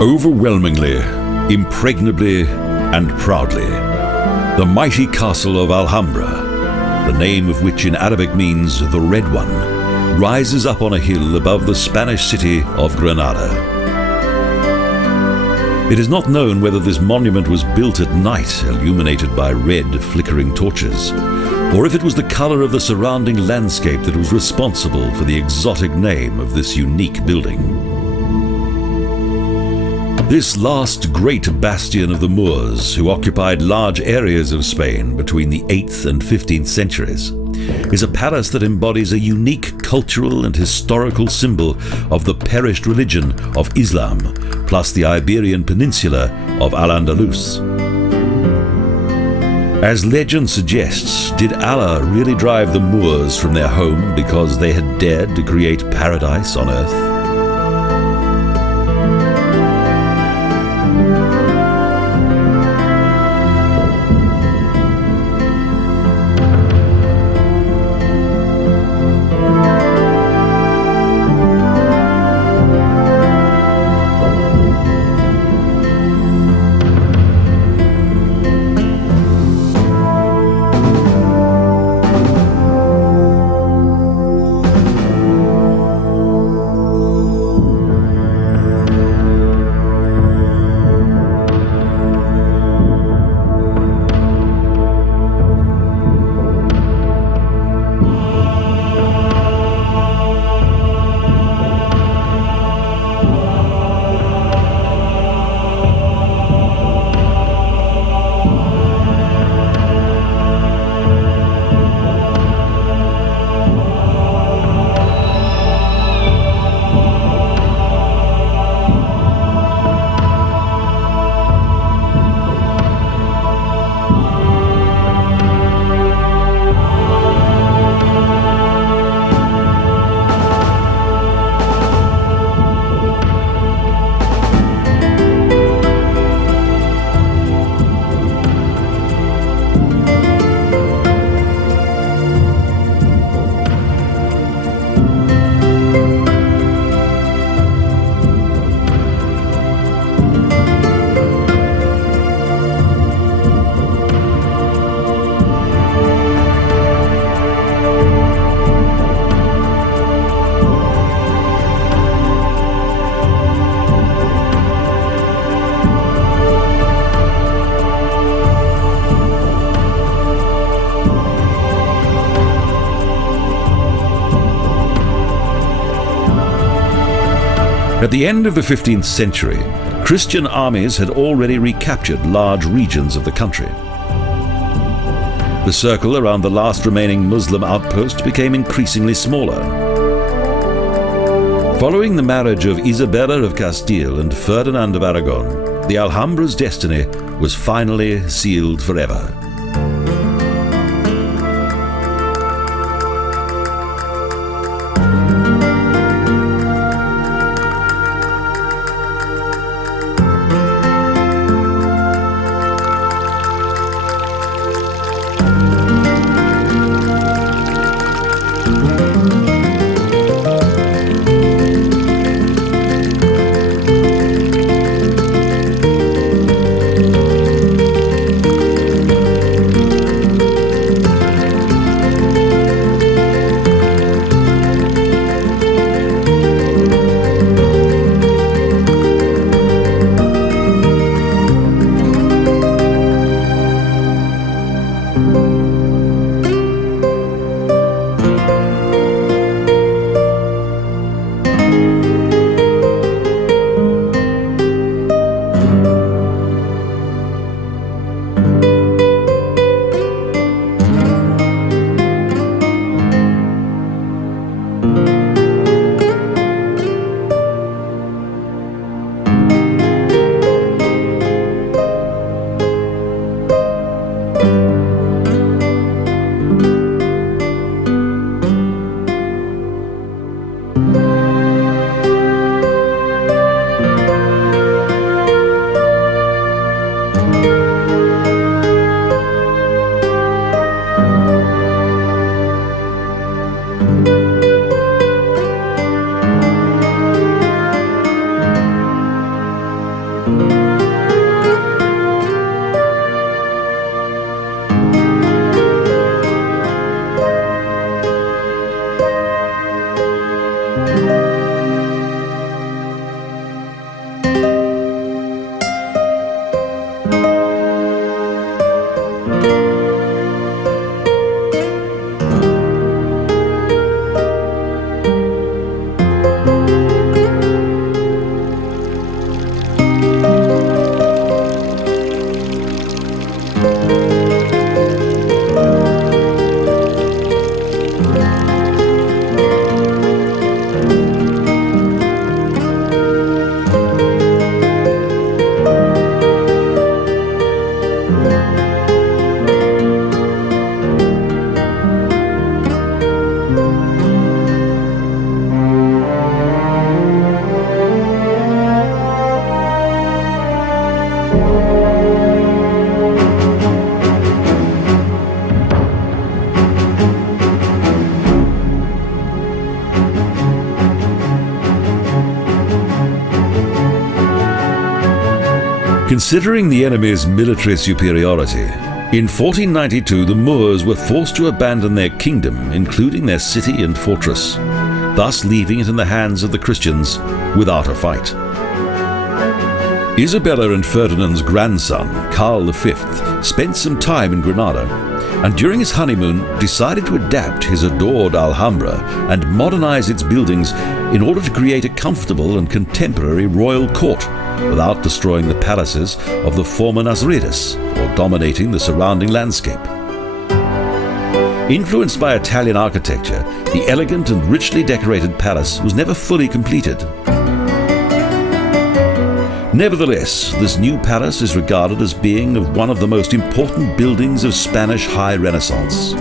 Overwhelmingly, impregnably, and proudly, the mighty castle of Alhambra, the name of which in Arabic means the Red One, rises up on a hill above the Spanish city of Granada. It is not known whether this monument was built at night, illuminated by red, flickering torches, or if it was the color of the surrounding landscape that was responsible for the exotic name of this unique building. This last great bastion of the Moors, who occupied large areas of Spain between the 8th and 15th centuries, is a palace that embodies a unique cultural and historical symbol of the perished religion of Islam, plus the Iberian Peninsula of Al-Andalus. As legend suggests, did Allah really drive the Moors from their home because they had dared to create paradise on earth? At the end of the 15th century, Christian armies had already recaptured large regions of the country. The circle around the last remaining Muslim outpost became increasingly smaller. Following the marriage of Isabella of Castile and Ferdinand of Aragon, the Alhambra's destiny was finally sealed forever. Considering the enemy's military superiority, in 1492 the Moors were forced to abandon their kingdom, including their city and fortress, thus leaving it in the hands of the Christians without a fight. Isabella and Ferdinand's grandson, Karl V, spent some time in Granada, and during his honeymoon decided to adapt his adored Alhambra and modernize its buildings in order to create a comfortable and contemporary royal court without destroying the palaces of the former Nasridas or dominating the surrounding landscape. Influenced by Italian architecture, the elegant and richly decorated palace was never fully completed. Nevertheless, this new palace is regarded as being one of the most important buildings of Spanish High Renaissance.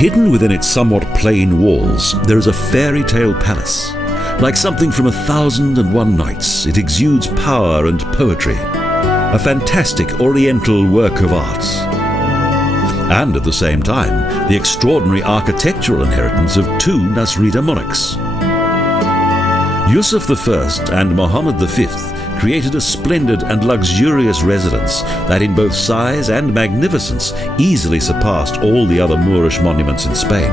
Hidden within its somewhat plain walls, there is a fairy tale palace. Like something from 1001 Nights, it exudes power and poetry, a fantastic oriental work of art. And at the same time, the extraordinary architectural inheritance of two Nasrida monarchs. Yusuf I and Muhammad V created a splendid and luxurious residence that in both size and magnificence easily surpassed all the other Moorish monuments in Spain.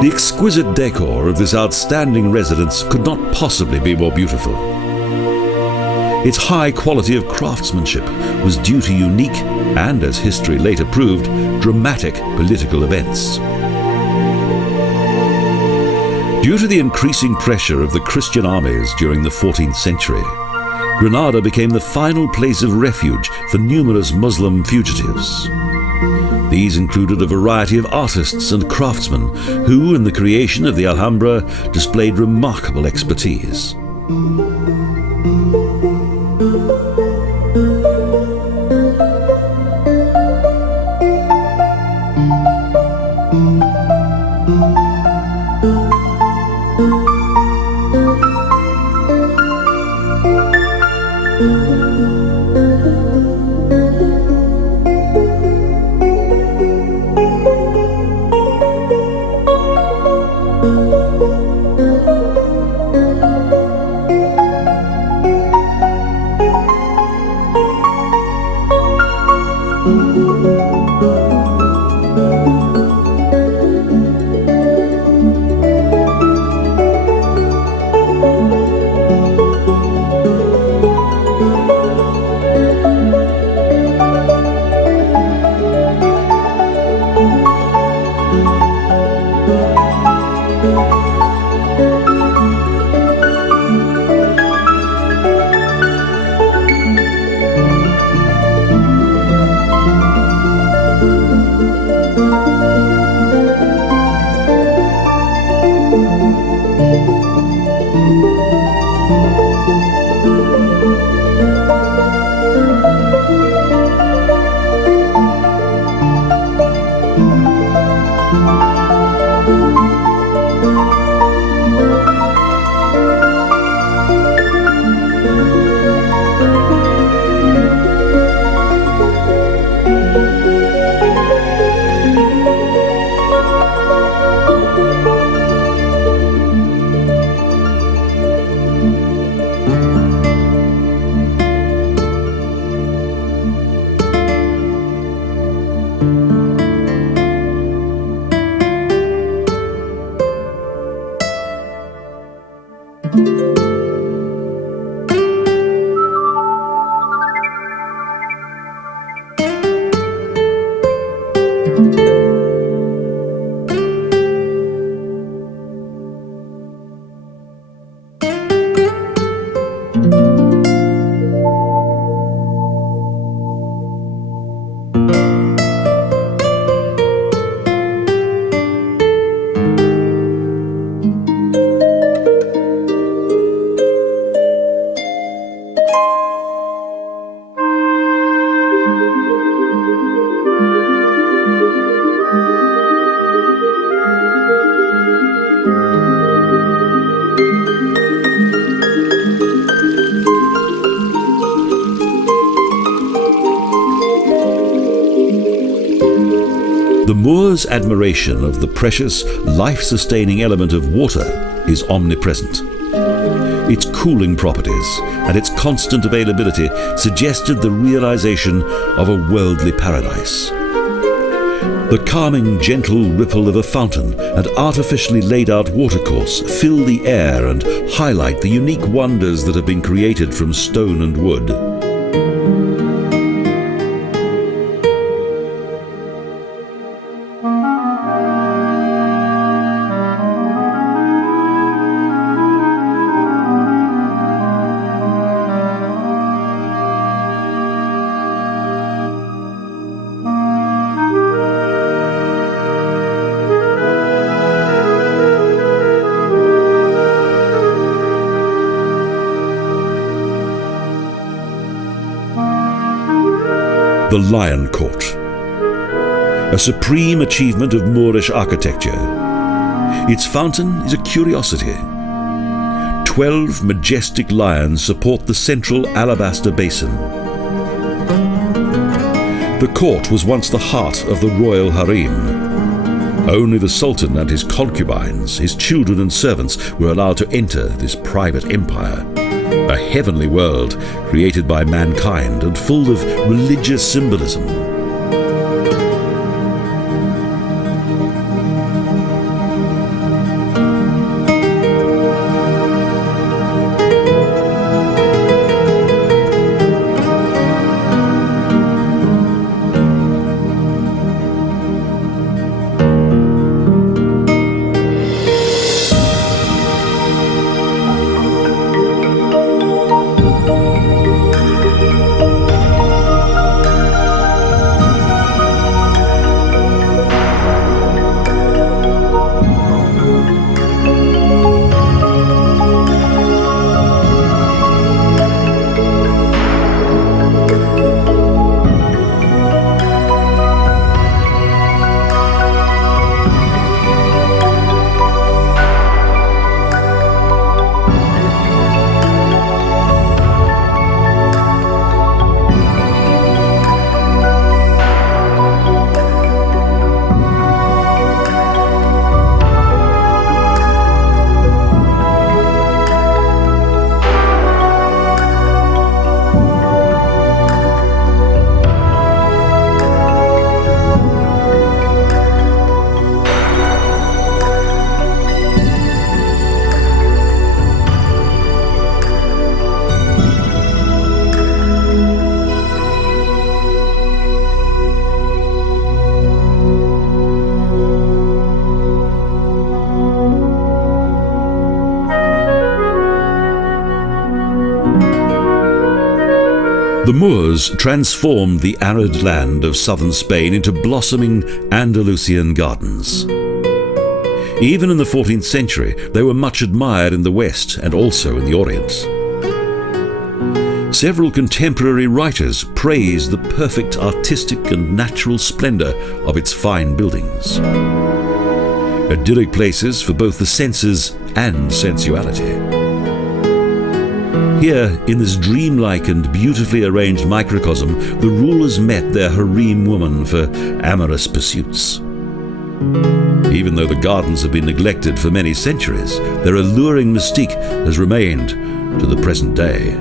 The exquisite decor of this outstanding residence could not possibly be more beautiful. Its high quality of craftsmanship was due to unique, and as history later proved, dramatic political events. Due to the increasing pressure of the Christian armies during the 14th century, Granada became the final place of refuge for numerous Muslim fugitives. These included a variety of artists and craftsmen who, in the creation of the Alhambra, displayed remarkable expertise. The Moors' admiration of the precious, life-sustaining element of water is omnipresent. Its cooling properties and its constant availability suggested the realization of a worldly paradise. The calming, gentle ripple of a fountain and artificially laid-out watercourse fill the air and highlight the unique wonders that have been created from stone and wood. The Lion Court, a supreme achievement of Moorish architecture. Its fountain is a curiosity. 12 majestic lions support the central alabaster basin. The court was once the heart of the royal harem. Only the Sultan and his concubines, his children and servants were allowed to enter this private empire. A heavenly world created by mankind and full of religious symbolism. The Moors transformed the arid land of southern Spain into blossoming Andalusian gardens. Even in the 14th century, they were much admired in the West and also in the Orient. Several contemporary writers praised the perfect artistic and natural splendor of its fine buildings. Idyllic places for both the senses and sensuality. Here, in this dreamlike and beautifully arranged microcosm, the rulers met their harem woman for amorous pursuits. Even though the gardens have been neglected for many centuries, their alluring mystique has remained to the present day.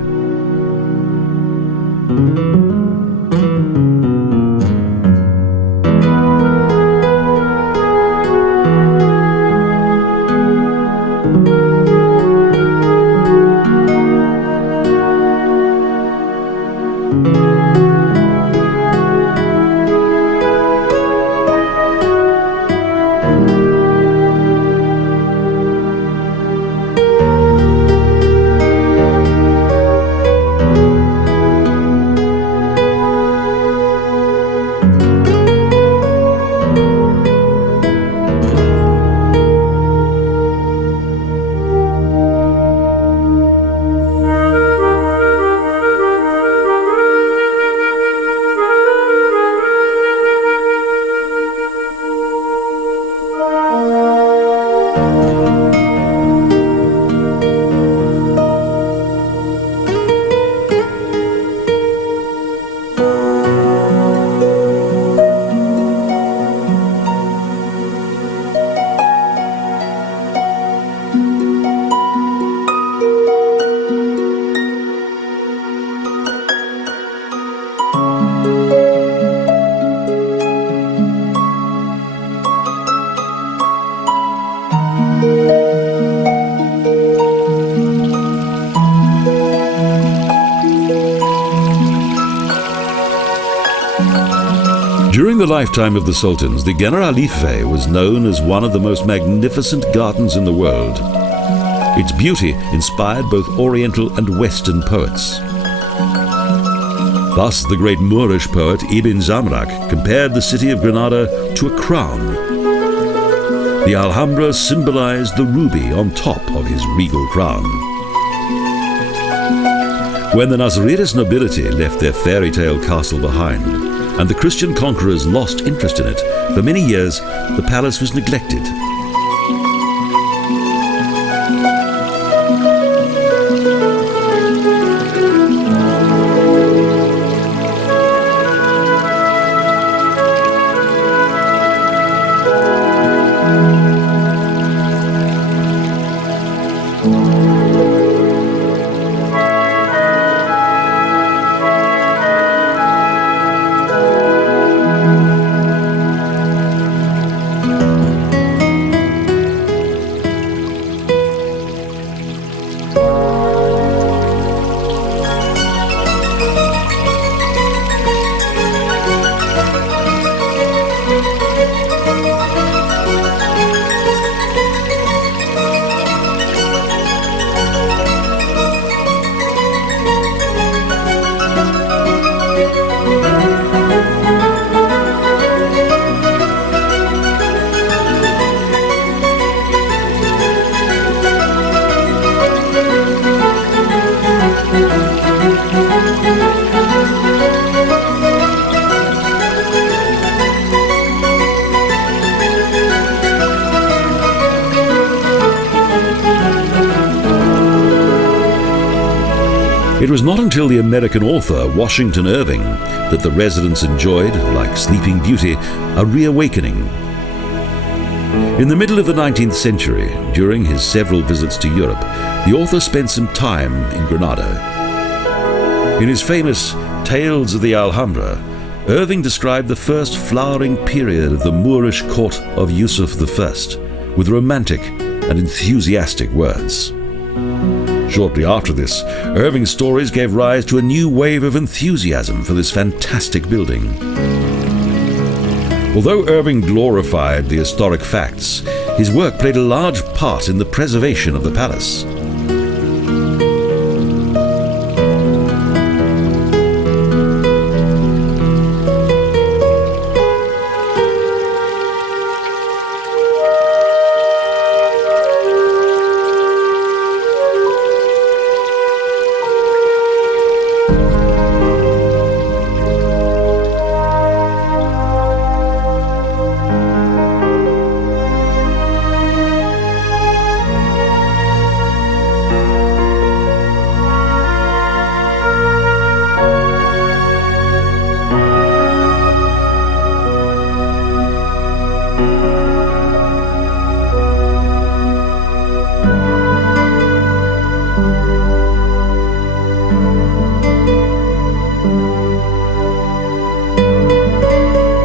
During the lifetime of the sultans, the Generalife was known as one of the most magnificent gardens in the world. Its beauty inspired both Oriental and Western poets. Thus, the great Moorish poet Ibn Zamrak compared the city of Granada to a crown. The Alhambra symbolized the ruby on top of his regal crown. When the Nasridas nobility left their fairy tale castle behind, and the Christian conquerors lost interest in it, for many years the palace was neglected. It was not until the American author Washington Irving that the residents enjoyed, like Sleeping Beauty, a reawakening. In the middle of the 19th century, during his several visits to Europe, the author spent some time in Granada. In his famous Tales of the Alhambra, Irving described the first flowering period of the Moorish court of Yusuf I with romantic and enthusiastic words. Shortly after this, Irving's stories gave rise to a new wave of enthusiasm for this fantastic building. Although Irving glorified the historic facts, his work played a large part in the preservation of the palace.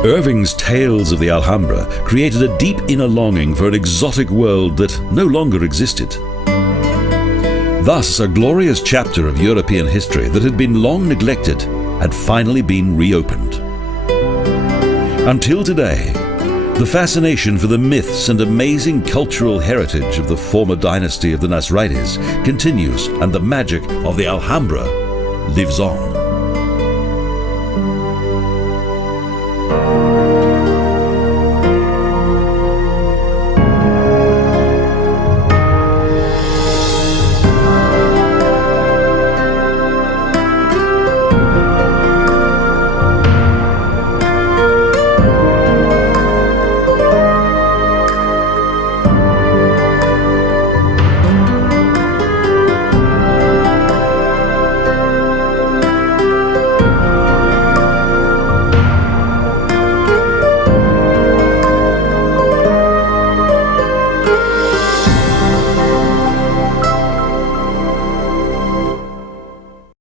Irving's Tales of the Alhambra created a deep inner longing for an exotic world that no longer existed. Thus, a glorious chapter of European history that had been long neglected had finally been reopened. Until today, the fascination for the myths and amazing cultural heritage of the former dynasty of the Nasrides continues, and the magic of the Alhambra lives on.